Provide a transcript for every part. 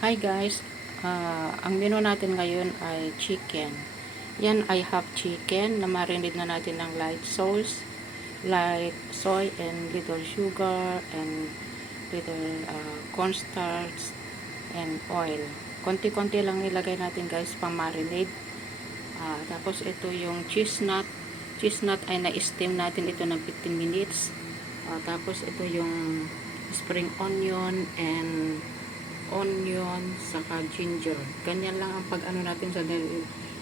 Hi guys, ang menu natin ngayon ay chicken. Yan ay half chicken na marinate na natin ng light sauce, light soy and little sugar and little cornstarch and oil. Konti-konti lang nilagay natin guys pang marinate. Tapos ito yung chestnut. Chestnut ay na-steam natin ito ng 15 minutes. Tapos ito yung spring onion and onion, saka ginger. Ganyan lang ang pag-ano natin sa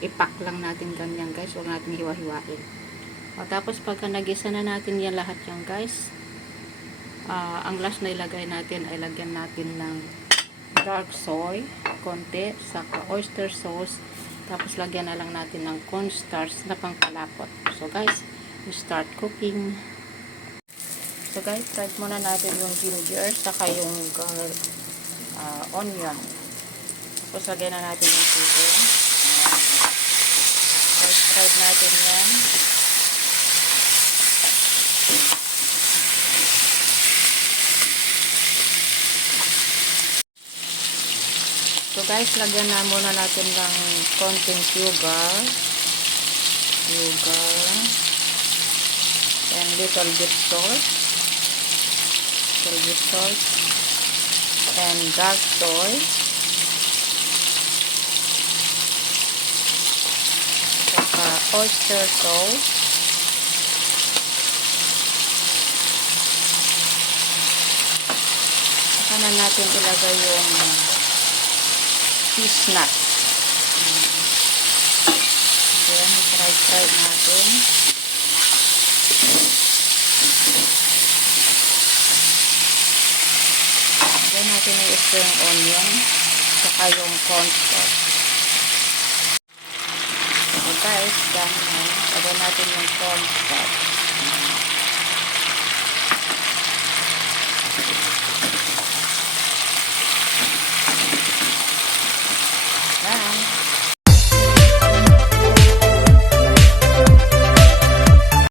ipak lang natin ganyan guys. Huwag natin hiwa-hiwain. Tapos pagka nagisa na natin yan lahat yan guys, ang last na ilagay natin ay lagyan natin ng dark soy, konti, saka oyster sauce. Tapos lagyan na lang natin ng cornstarch na pangpalapot. So guys, we start cooking. So guys, start muna natin yung ginger, saka yung onion. Tapos lagyan na natin yung chicken. Fried natin yan. So guys, lagyan na muna natin ng konting sugar and little bit salt and dark soy, saka oyster sauce, saka na natin ilagay yung chestnut. Then fry natin. Then natin yung spring onion, saka yung cornstarch. So guys, done na. Lagyan natin yung cornstarch.